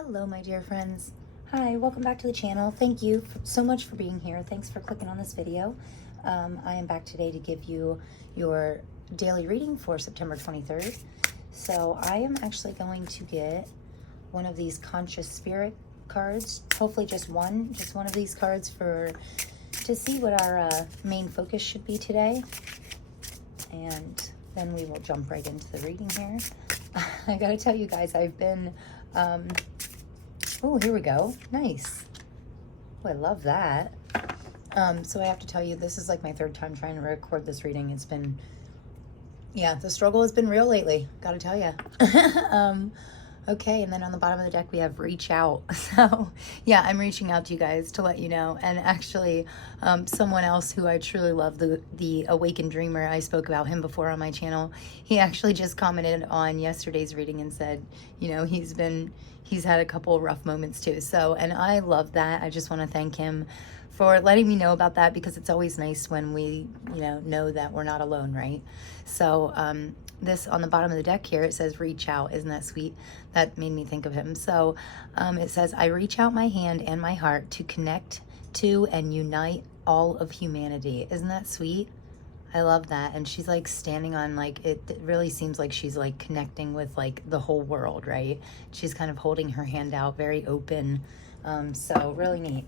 Hello, my dear friends. Hi, welcome back to the channel. Thank you so much for being here. Thanks for clicking on this video. I am back today to give you your daily reading for September 23rd. So I am actually going to get one of these Conscious Spirit cards. Hopefully just one of these cards to see what our main focus should be today. And then we will jump right into the reading here. I gotta tell you guys, I've been, oh, here we go. Nice. Oh, I love that. So I have to tell you, this is like my third time trying to record this reading. It's been, yeah, the struggle has been real lately, gotta tell you. Okay, and then on the bottom of the deck we have reach out. So yeah, I'm reaching out to you guys to let you know. And actually someone else who I truly love, the Awakened Dreamer, I spoke about him before on my channel. He actually just commented on yesterday's reading and said, you know, he's had a couple of rough moments too. So, and I love that. I just want to thank him for letting me know about that, because it's always nice when we, know that we're not alone, right? So this on the bottom of the deck here, it says reach out. Isn't that sweet? That made me think of him. So it says, I reach out my hand and my heart to connect to and unite all of humanity. Isn't that sweet? I love that. And she's like standing on, like, it really seems like she's like connecting with like the whole world, right? She's kind of holding her hand out, very open. So really neat.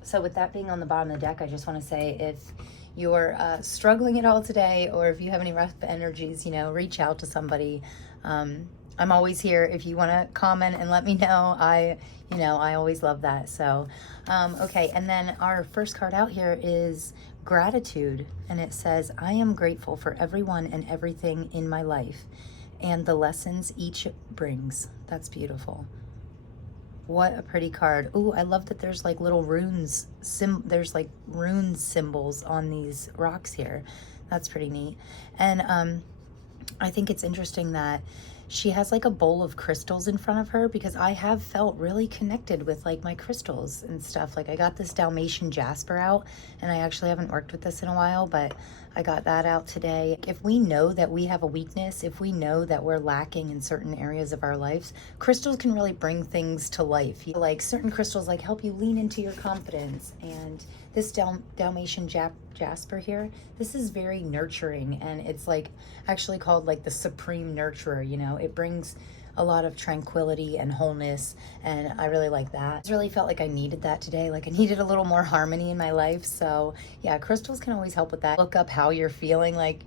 So with that being on the bottom of the deck, I just want to say, if you're struggling at all today, or if you have any rough energies, reach out to somebody. I'm always here if you want to comment and let me know. I always love that. So, okay. And then our first card out here is gratitude. And it says, I am grateful for everyone and everything in my life and the lessons each brings. That's beautiful. What a pretty card. Oh, I love that there's like little runes. There's like rune symbols on these rocks here. That's pretty neat. And I think it's interesting that she has like a bowl of crystals in front of her, because I have felt really connected with like my crystals and stuff. Like I got this Dalmatian jasper out, and I actually haven't worked with this in a while, but I got that out today. If we know that we have a weakness, if we know that we're lacking in certain areas of our lives, crystals can really bring things to life. Like certain crystals like help you lean into your confidence. And this Dalmatian jasper here, this is very nurturing, and it's like actually called like the supreme nurturer. It brings a lot of tranquility and wholeness, and I really like that. I really felt like I needed that today. Like I needed a little more harmony in my life. So yeah, crystals can always help with that. Look up how you're feeling, like,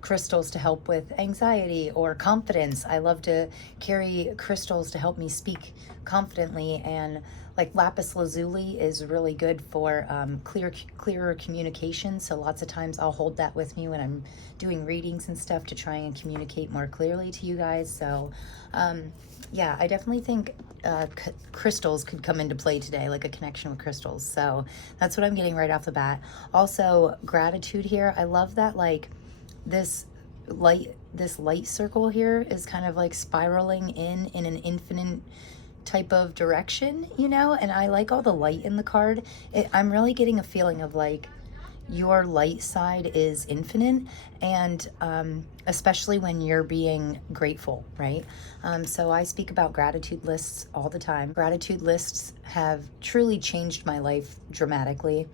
crystals to help with anxiety or confidence. I love to carry crystals to help me speak confidently, and like lapis lazuli is really good for clearer communication. So lots of times I'll hold that with me when I'm doing readings and stuff to try and communicate more clearly to you guys. So yeah, I definitely think crystals could come into play today, like a connection with crystals. So that's what I'm getting right off the bat. Also, gratitude here. I love that, like this light circle here is kind of like spiraling in an infinite type of direction, and I like all the light in the card. I'm really getting a feeling of like your light side is infinite, and especially when you're being grateful, right? So I speak about gratitude lists all the time. Gratitude lists have truly changed my life dramatically,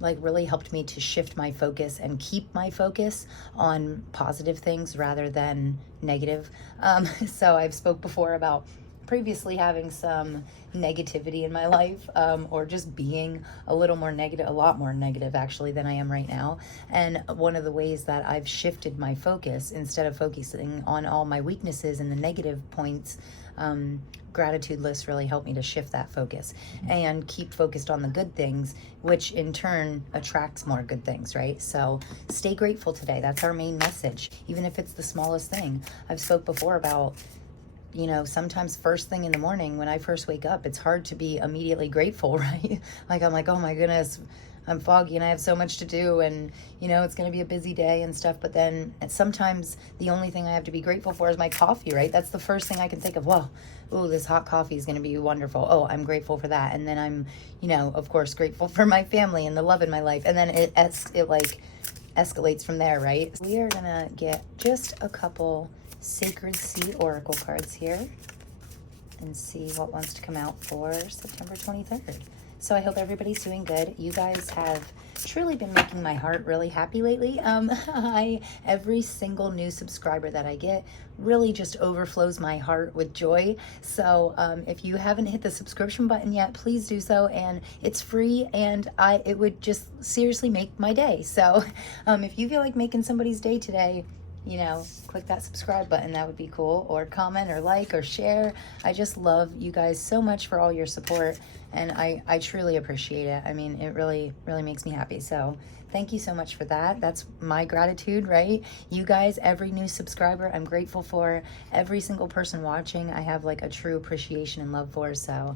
like really helped me to shift my focus and keep my focus on positive things rather than negative. So I've spoke before about previously having some negativity in my life, or just being a lot more negative actually than I am right now. And one of the ways that I've shifted my focus, instead of focusing on all my weaknesses and the negative points, gratitude lists really helped me to shift that focus and keep focused on the good things, which in turn attracts more good things, right? So stay grateful today. That's our main message, even if it's the smallest thing. I've spoke before about, sometimes first thing in the morning when I first wake up, it's hard to be immediately grateful, right? Like I'm like, oh my goodness, I'm foggy and I have so much to do, and it's going to be a busy day and stuff. But then sometimes the only thing I have to be grateful for is my coffee, right? That's the first thing I can think of. Well, oh, this hot coffee is going to be wonderful. Oh, I'm grateful for that. And then I'm, of course, grateful for my family and the love in my life. And then it like escalates from there, right? We are gonna get just a couple Sacred Sea Oracle cards here. and see what wants to come out for September 23rd. So I hope everybody's doing good. You guys have truly been making my heart really happy lately. Every single new subscriber that I get really just overflows my heart with joy. So if you haven't hit the subscription button yet, please do so. And it's free, and it would just seriously make my day. So if you feel like making somebody's day today, you know, click that subscribe button. That would be cool. Or comment or like or share. I just love you guys so much for all your support, and I truly appreciate it. I mean, it really, really makes me happy. So thank you so much for that. That's my gratitude, right? You guys, every new subscriber, I'm grateful for. Every single person watching, I have like a true appreciation and love for. So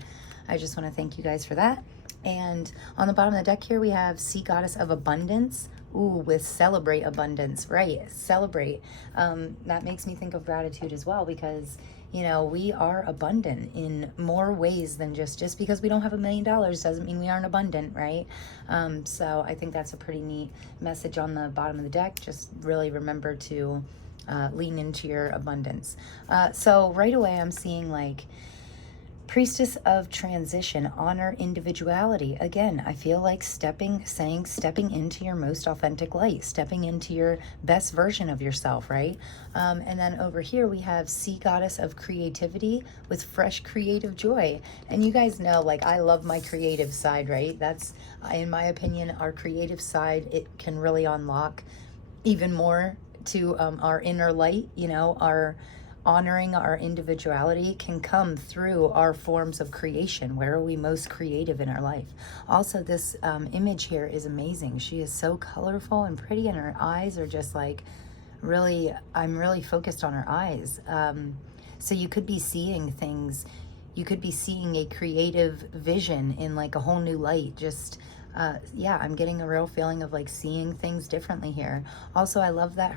I just want to thank you guys for that. And on the bottom of the deck here, we have Sea Goddess of Abundance. Ooh, with celebrate abundance, right? Celebrate. That makes me think of gratitude as well, because, you know, we are abundant in more ways than just because we don't have $1 million doesn't mean we aren't abundant, right? So I think that's a pretty neat message on the bottom of the deck. Just really remember to lean into your abundance. So right away I'm seeing like Priestess of Transition, honor individuality. Again, I feel like stepping into your most authentic light, stepping into your best version of yourself, right? And then over here we have Sea Goddess of Creativity with fresh creative joy. And you guys know, like, I love my creative side, right? That's, in my opinion, our creative side, it can really unlock even more to our inner light, you know, honoring our individuality can come through our forms of creation. Where are we most creative in our life? Also, this image here is amazing. She is so colorful and pretty, and her eyes are just like really, I'm really focused on her eyes. So you could be seeing things, you could be seeing a creative vision in like a whole new light. Just yeah, I'm getting a real feeling of like seeing things differently here. Also, I love that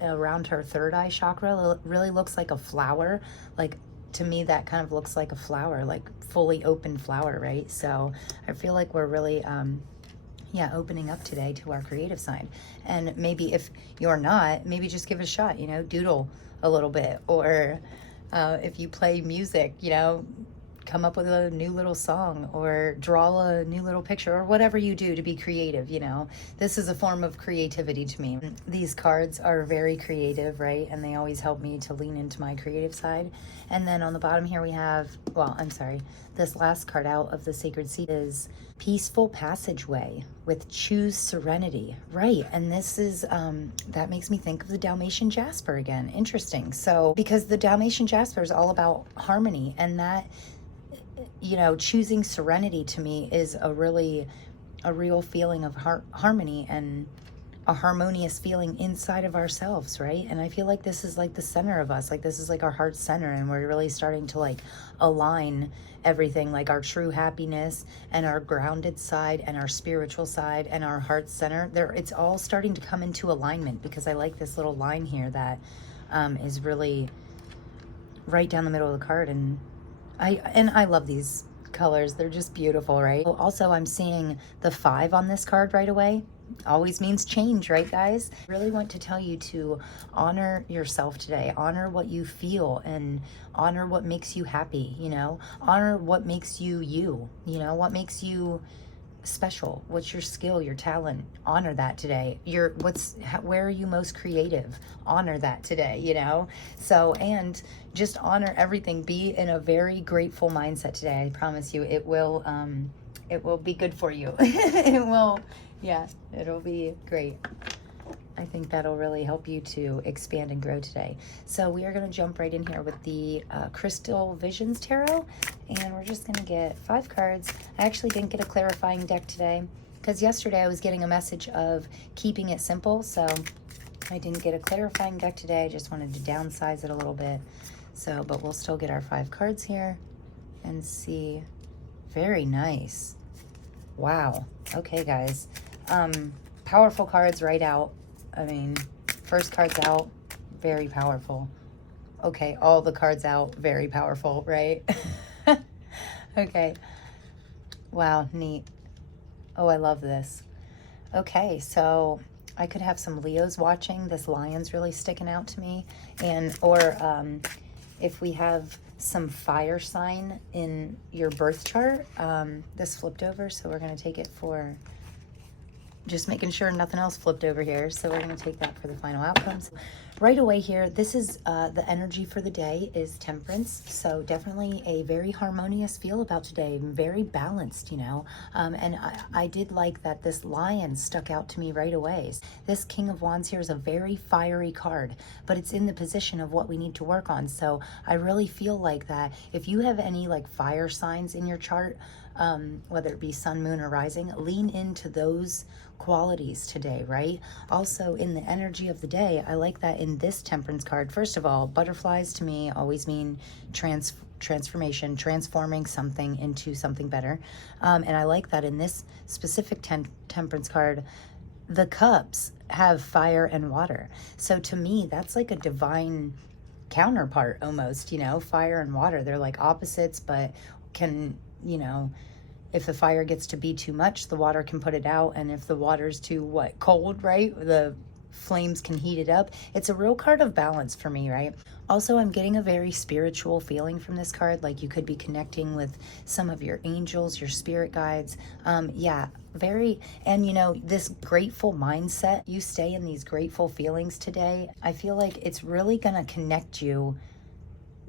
around her third eye chakra really looks like a flower. Like, to me, that kind of looks like a flower, like fully open flower, right? So I feel like we're really yeah, opening up today to our creative side. And maybe if you're not, maybe just give it a shot, you know, doodle a little bit, or if you play music, you know, come up with a new little song, or draw a new little picture, or whatever you do to be creative. You know, this is a form of creativity to me. These cards are very creative, right? And they always help me to lean into my creative side. And then on the bottom here we have, well, I'm sorry, this last card out of the Sacred Sea is Peaceful Passageway with Choose Serenity, right? And this is that makes me think of the Dalmatian Jasper again. Interesting. So because the Dalmatian Jasper is all about harmony, and that, you know, choosing serenity to me is a real feeling of harmony and a harmonious feeling inside of ourselves, right? And I feel like this is like the center of us, like this is like our heart center, and we're really starting to like align everything, like our true happiness and our grounded side and our spiritual side and our heart center. It's all starting to come into alignment, because I like this little line here that is really right down the middle of the card. And I love these colors. They're just beautiful, right? Also, I'm seeing the 5 on this card right away. Always means change, right, guys? I really want to tell you to honor yourself today. Honor what you feel, and honor what makes you happy, you know? Honor what makes you, you know? What makes you special? What's your skill, your talent? Honor that today. Where are you most creative? Honor that today, you know? So, and just honor everything. Be in a very grateful mindset today. I promise you it will be good for you. It will, yeah, it'll be great. I think that'll really help you to expand and grow today. So we are going to jump right in here with the Crystal Visions Tarot, and we're just going to get 5 cards. I actually didn't get a clarifying deck today, because yesterday I was getting a message of keeping it simple, so I didn't get a clarifying deck today. I just wanted to downsize it a little bit. So, but we'll still get our 5 cards here and see. Very nice. Wow. Okay, guys. Powerful cards right out. I mean, first card's out, very powerful. Okay, all the cards out, very powerful, right? Okay. Wow, neat. Oh, I love this. Okay, so I could have some Leos watching. This lion's really sticking out to me. And, or if we have some fire sign in your birth chart. This flipped over, so we're going to take it for just making sure nothing else flipped over here. So we're going to take that for the final outcomes. Right away here, this is the energy for the day is temperance. So definitely a very harmonious feel about today, very balanced, you know. And I did like that this lion stuck out to me right away. This King of Wands here is a very fiery card, but it's in the position of what we need to work on. So I really feel like that if you have any like fire signs in your chart, whether it be sun, moon, or rising, lean into those qualities today, right? Also, in the energy of the day, I like that in this temperance card. First of all, butterflies to me always mean transformation, transforming something into something better. And I like that in this specific temperance card, the cups have fire and water. So to me, that's like a divine counterpart almost, you know, fire and water. They're like opposites, but can, you know, if the fire gets to be too much, the water can put it out. And if the water's too, cold, right? The flames can heat it up. It's a real card of balance for me, right? Also, I'm getting a very spiritual feeling from this card. Like you could be connecting with some of your angels, your spirit guides. Yeah, very, and you know, this grateful mindset, you stay in these grateful feelings today. I feel like it's really going to connect you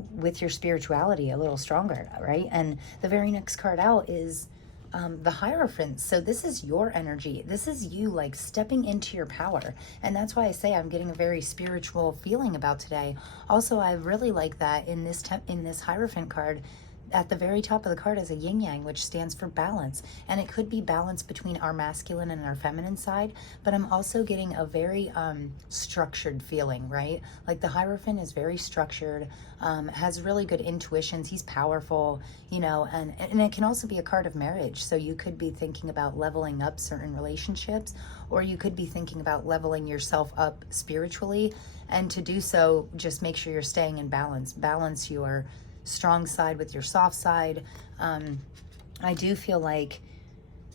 with your spirituality a little stronger, right? And the very next card out is the Hierophant. So this is your energy. This is you like stepping into your power. And that's why I say I'm getting a very spiritual feeling about today. Also, I really like that in this Hierophant card, at the very top of the card is a yin yang, which stands for balance. And it could be balance between our masculine and our feminine side, but I'm also getting a very structured feeling, right? Like the Hierophant is very structured, has really good intuitions. He's powerful, you know, and it can also be a card of marriage. So you could be thinking about leveling up certain relationships, or you could be thinking about leveling yourself up spiritually. And to do so, just make sure you're staying in balance. Balance your strong side with your soft side. I do feel like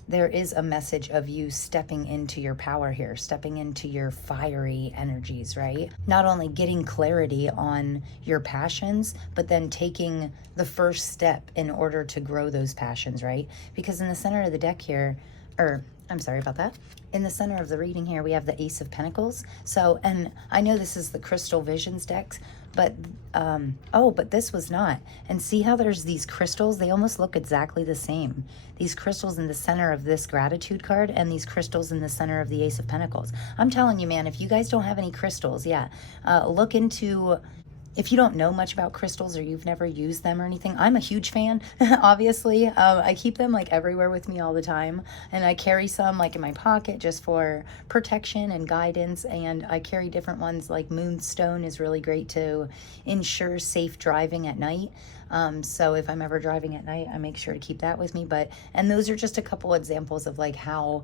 there is a message of you stepping into your power here, stepping into your fiery energies, right? Not only getting clarity on your passions, but then taking the first step in order to grow those passions, right? Because in the center of the deck here, I'm sorry about that. In the center of the reading here, we have the Ace of Pentacles. So, and I know this is the Crystal Visions decks, but, but this was not. And see how there's these crystals? They almost look exactly the same. These crystals in the center of this Gratitude card and these crystals in the center of the Ace of Pentacles. I'm telling you, man, if you guys don't have any crystals, look into... If you don't know much about crystals or you've never used them or anything, I'm a huge fan, obviously. I keep them like everywhere with me all the time. And I carry some like in my pocket just for protection and guidance. And I carry different ones like Moonstone is really great to ensure safe driving at night. So if I'm ever driving at night, I make sure to keep that with me. And those are just a couple examples of like how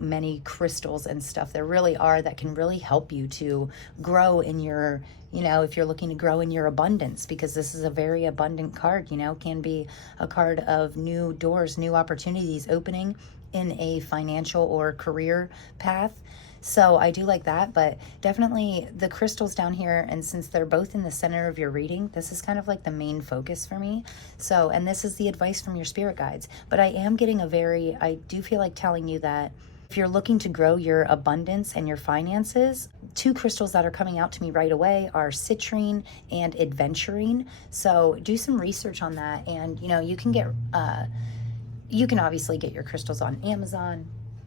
many crystals and stuff there really are that can really help you to grow in your, you know, if you're looking to grow in your abundance, because this is a very abundant card, you know, can be a card of new doors, new opportunities opening in a financial or career path. So I do like that, but definitely the crystals down here, and since they're both in the center of your reading, this is kind of like the main focus for me. So, and this is the advice from your spirit guides, but I am getting I do feel like telling you that if you're looking to grow your abundance and your finances, two crystals that are coming out to me right away are citrine and adventurine. So do some research on that. And, you know, you can obviously get your crystals on Amazon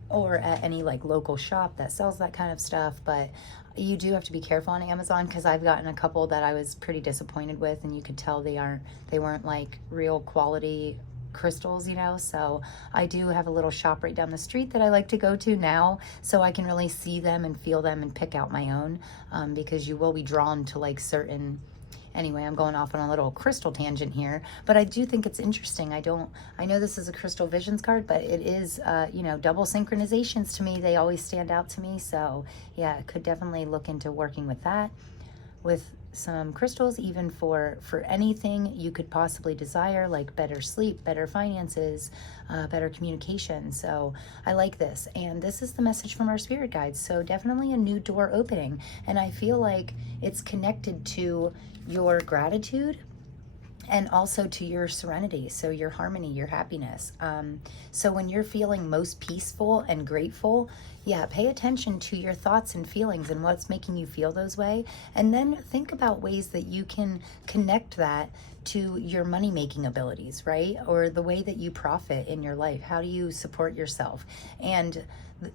or at any like local shop that sells that kind of stuff, but you do have to be careful on Amazon, because I've gotten a couple that I was pretty disappointed with, and you could tell they weren't like real quality crystals, you know. So I do have a little shop right down the street that I like to go to now, so I can really see them and feel them and pick out my own, because you will be drawn to like certain... Anyway, I'm going off on a little crystal tangent here, but I do think it's interesting. I know this is a Crystal Visions card, but it is, you know, double synchronizations to me. They always stand out to me. So yeah, could definitely look into working with that, with some crystals, even for anything you could possibly desire, like better sleep, better finances, better communication. So I like this, and this is the message from our spirit guides. So definitely a new door opening, and I feel like it's connected to your gratitude and also to your serenity, so your harmony, your happiness. So when you're feeling most peaceful and grateful, yeah, pay attention to your thoughts and feelings and what's making you feel those way, and then think about ways that you can connect that to your money making abilities, right? Or the way that you profit in your life. How do you support yourself? And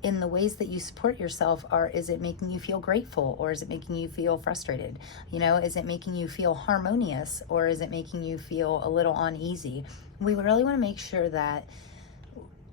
in the ways that you support yourself, is it making you feel grateful, or is it making you feel frustrated? Is it making you feel harmonious, or is it making you feel a little uneasy? We really want to make sure that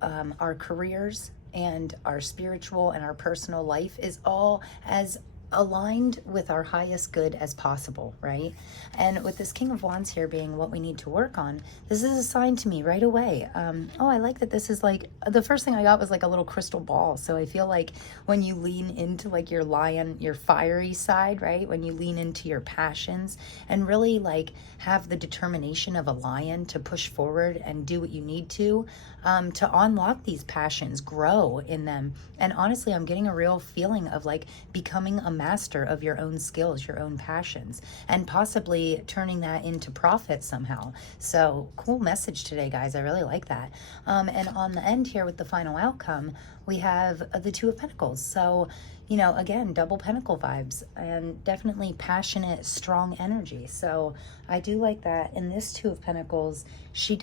our careers and our spiritual and our personal life is all as aligned with our highest good as possible, right? And with this King of Wands here being what we need to work on, this is a sign to me right away. Oh, I like that this is like, the first thing I got was like a little crystal ball. So I feel like when you lean into like your lion, your fiery side, right? When you lean into your passions and really like have the determination of a lion to push forward and do what you need to unlock these passions, grow in them. And honestly, I'm getting a real feeling of like becoming a master of your own skills, your own passions, and possibly turning that into profit somehow. So cool message today, guys. I really like that. And on the end here with the final outcome, we have the Two of Pentacles. So, again, double pentacle vibes and definitely passionate, strong energy. So I do like that. In this Two of Pentacles, it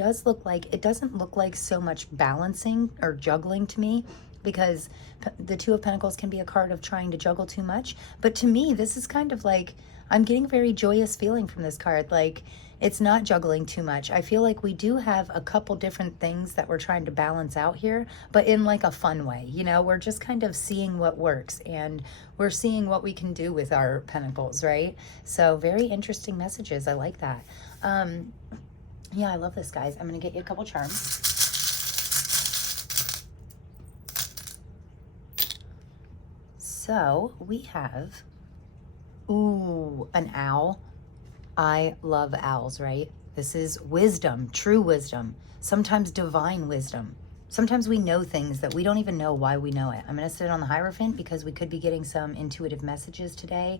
doesn't look like so much balancing or juggling to me, because the Two of Pentacles can be a card of trying to juggle too much. But to me, this is kind of like, I'm getting a very joyous feeling from this card. Like, it's not juggling too much. I feel like we do have a couple different things that we're trying to balance out here, but in like a fun way. We're just kind of seeing what works, and we're seeing what we can do with our pentacles, right? So very interesting messages. I like that. Yeah, I love this, guys. I'm going to get you a couple charms. So we have, an owl. I love owls, right? This is wisdom, true wisdom, sometimes divine wisdom. Sometimes we know things that we don't even know why we know it. I'm going to sit on the Hierophant because we could be getting some intuitive messages today,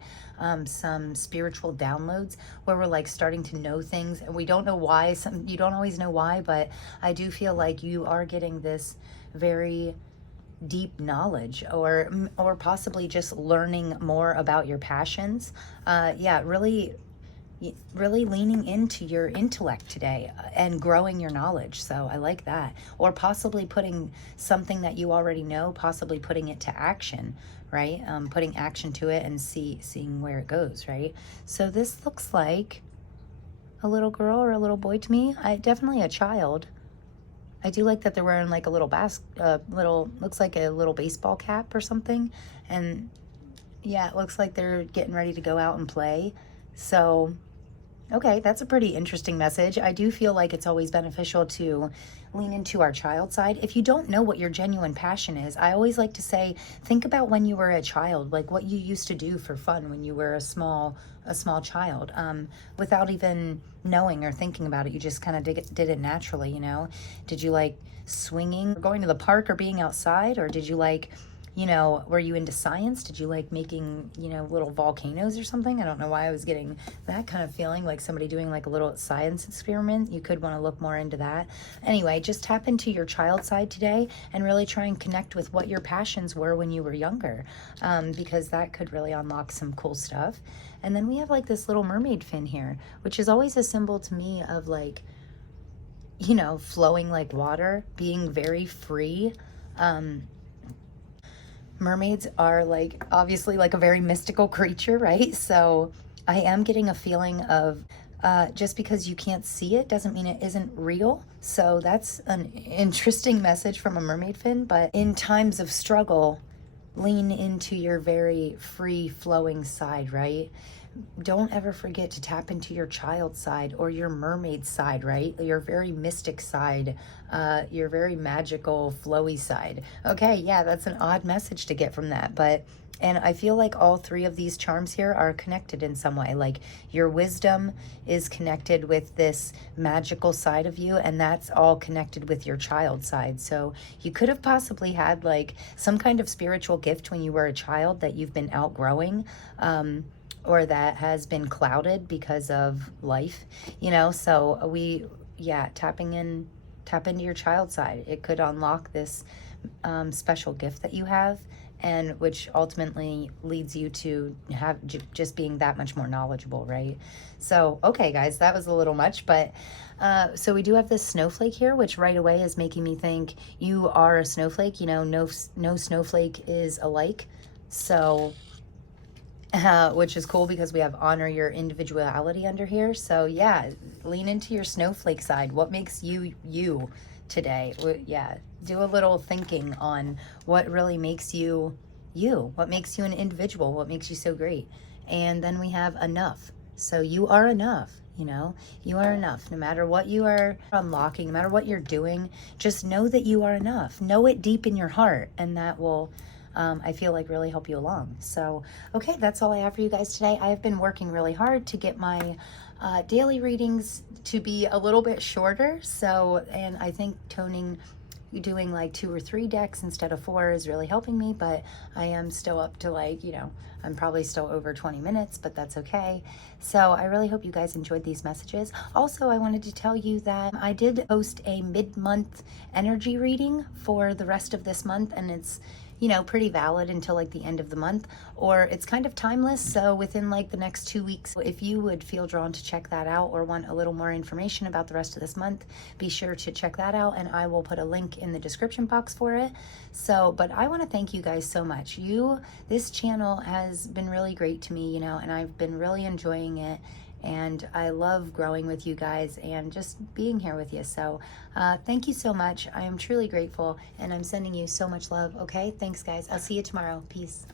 some spiritual downloads where we're like starting to know things and we don't know why. You don't always know why, but I do feel like you are getting this very deep knowledge, or possibly just learning more about your passions. Really leaning into your intellect today and growing your knowledge. So I like that. Or possibly putting something that you already know, possibly putting it to action, right? Putting action to it and seeing where it goes, right? So this looks like a little girl or a little boy to me. Definitely a child. I do like that they're wearing like a little looks like a little baseball cap or something. And yeah, it looks like they're getting ready to go out and play. So, okay, that's a pretty interesting message. I do feel like it's always beneficial to lean into our child side. If you don't know what your genuine passion is, I always like to say, think about when you were a child, like what you used to do for fun when you were a small child, without even knowing or thinking about it. You just kind of did it naturally, Did you like swinging, or going to the park, or being outside? Or did you like, were you into science? Did you like making, little volcanoes or something? I don't know why I was getting that kind of feeling, like somebody doing like a little science experiment. You could want to look more into that. Anyway, just tap into your child side today and really try and connect with what your passions were when you were younger, because that could really unlock some cool stuff. And then we have like this little mermaid fin here, which is always a symbol to me of like, flowing like water, being very free. Mermaids are like obviously like a very mystical creature, right? So I am getting a feeling of just because you can't see it doesn't mean it isn't real. So that's an interesting message from a mermaid fin. But in times of struggle, lean into your very free flowing side, right? Don't ever forget to tap into your child side or your mermaid side, right? Your very mystic side, your very magical, flowy side. Okay, yeah, that's an odd message to get from that, and I feel like all three of these charms here are connected in some way. Like your wisdom is connected with this magical side of you, and that's all connected with your child side. So you could have possibly had like some kind of spiritual gift when you were a child that you've been outgrowing. or that has been clouded because of life, you know. So tap into your child side. It could unlock this special gift that you have, and which ultimately leads you to have just being that much more knowledgeable, right? So, okay, guys, that was a little much, but so we do have this snowflake here, which right away is making me think you are a snowflake. You know, no snowflake is alike. So, which is cool because we have honor your individuality under here. So yeah, lean into your snowflake side. What makes you you today? Yeah, do a little thinking on what really makes you you. What makes you an individual? What makes you so great? And then we have enough. So you are enough. You know, you are enough. No matter what you are unlocking, no matter what you're doing, just know that you are enough. Know it deep in your heart, and that will I feel like really help you along. So, okay, that's all I have for you guys today. I have been working really hard to get my daily readings to be a little bit shorter. So, and I think doing like 2 or 3 decks instead of 4 is really helping me, but I am still up to like, you know, I'm probably still over 20 minutes, but that's okay. So I really hope you guys enjoyed these messages. Also, I wanted to tell you that I did post a mid-month energy reading for the rest of this month, and it's, you know, pretty valid until like the end of the month, or it's kind of timeless. So within like the next 2 weeks, if you would feel drawn to check that out or want a little more information about the rest of this month, be sure to check that out, and I will put a link in the description box for it. So, but I want to thank you guys so much. This channel has been really great to me, you know, and I've been really enjoying it. And I love growing with you guys and just being here with you. So thank you so much. I am truly grateful, and I'm sending you so much love. Okay, thanks guys. I'll see you tomorrow. Peace.